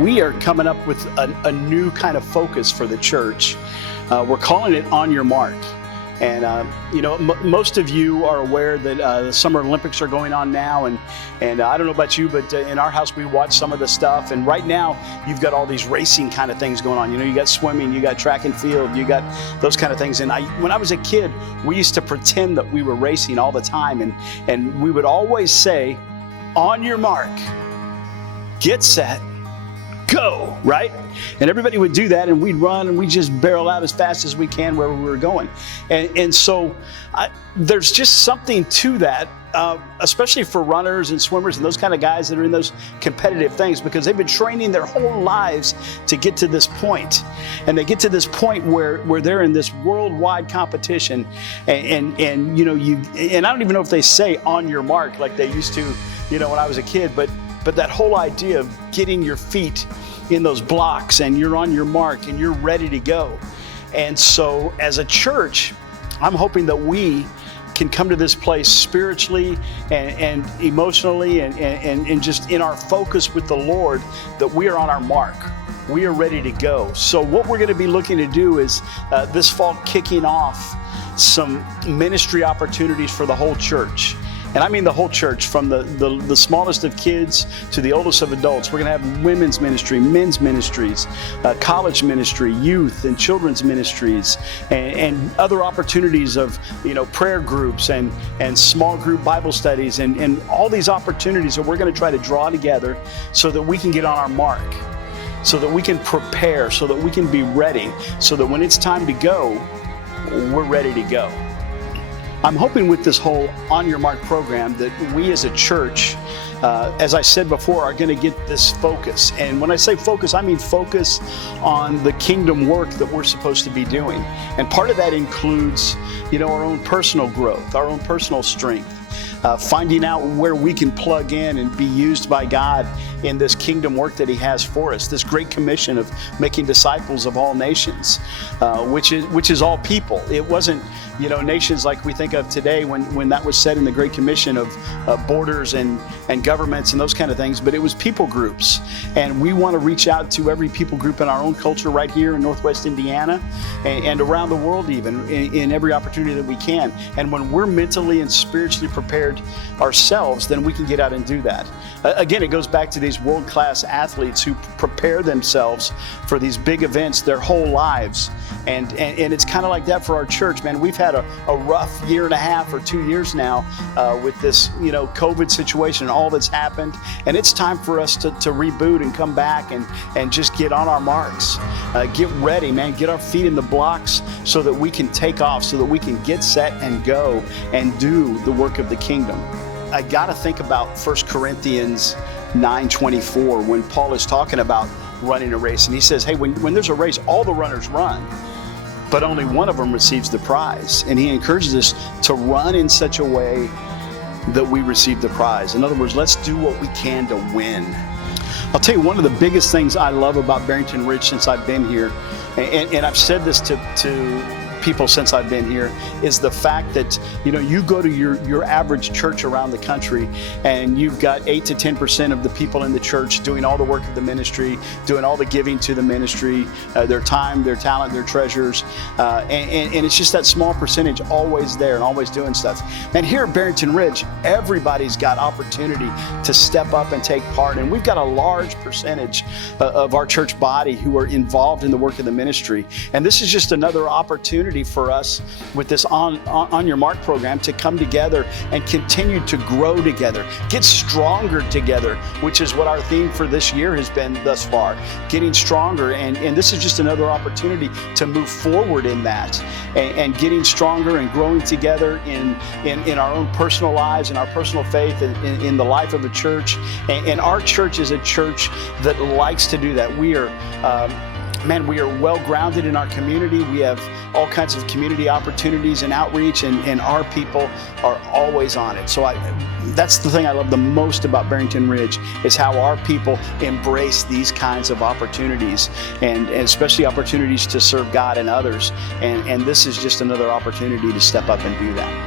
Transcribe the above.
we are coming up with a new kind of focus for the church. We're calling it On Your Mark. And, most of you are aware that the Summer Olympics are going on now. And I don't know about you, but in our house, we watch some of the stuff. And right now, you've got all these racing kind of things going on. You got swimming, you got track and field, you got those kind of things. And when I was a kid, we used to pretend that we were racing all the time. And we would always say, on your mark, get set, go, right? And everybody would do that, and we'd run, and we'd just barrel out as fast as we can wherever we were going. And so there's just something to that, especially for runners and swimmers and those kind of guys that are in those competitive things, because they've been training their whole lives to get to this point. And they get to this point where they're in this worldwide competition, and I don't even know if they say on your mark like they used to, when I was a kid, but that whole idea of getting your feet in those blocks and you're on your mark and you're ready to go. And so as a church, I'm hoping that we can come to this place spiritually and emotionally and just in our focus with the Lord, that we are on our mark. We are ready to go. So what we're going to be looking to do is this fall kicking off some ministry opportunities for the whole church. And I mean the whole church, from the smallest of kids to the oldest of adults. We're going to have women's ministry, men's ministries, college ministry, youth and children's ministries, and other opportunities of prayer groups and small group Bible studies and all these opportunities that we're going to try to draw together so that we can get on our mark, so that we can prepare, so that we can be ready, so that when it's time to go, we're ready to go. I'm hoping with this whole On Your Mark program that we as a church, as I said before, are going to get this focus. And when I say focus, I mean focus on the kingdom work that we're supposed to be doing. And part of that includes, our own personal growth, our own personal strength. Finding out where we can plug in and be used by God in this kingdom work that He has for us, this great commission of making disciples of all nations, which is all people. It wasn't, nations like we think of today when that was said in the Great Commission of borders and governments and those kind of things, but it was people groups. And we want to reach out to every people group in our own culture right here in Northwest Indiana and around the world, even in every opportunity that we can. And when we're mentally and spiritually prepared ourselves, then we can get out and do that. Again, it goes back to these world-class athletes who prepare themselves for these big events their whole lives. And it's kind of like that for our church, man. We've had a rough year and a half or 2 years now with this, COVID situation and all that's happened. And it's time for us to reboot and come back and just get on our marks. Get ready, man. Get our feet in the blocks so that we can take off, so that we can get set and go and do the work of the kingdom. I got to think about 1 Corinthians 9:24 when Paul is talking about running a race. And he says, hey, when there's a race, all the runners run, but only one of them receives the prize. And he encourages us to run in such a way that we receive the prize. In other words, let's do what we can to win. I'll tell you, one of the biggest things I love about Barrington Ridge since I've been here, and I've said this to people since I've been here, is the fact that you go to your average church around the country and you've got 8 to 10% of the people in the church doing all the work of the ministry, doing all the giving to the ministry, their time, their talent, their treasures, and it's just that small percentage always there and always doing stuff. And here at Barrington Ridge, everybody's got opportunity to step up and take part, and we've got a large percentage of our church body who are involved in the work of the ministry. And this is just another opportunity for us with this on Your Mark program to come together and continue to grow together, get stronger together, which is what our theme for this year has been thus far, getting stronger. And this is just another opportunity to move forward in that and getting stronger and growing together in our own personal lives, in our personal faith, in the life of the church. And our church is a church that likes to do that. We are we are well grounded in our community. We have all kinds of community opportunities and outreach, and our people are always on it. So that's the thing I love the most about Barrington Ridge, is how our people embrace these kinds of opportunities, and especially opportunities to serve God and others. And this is just another opportunity to step up and do that.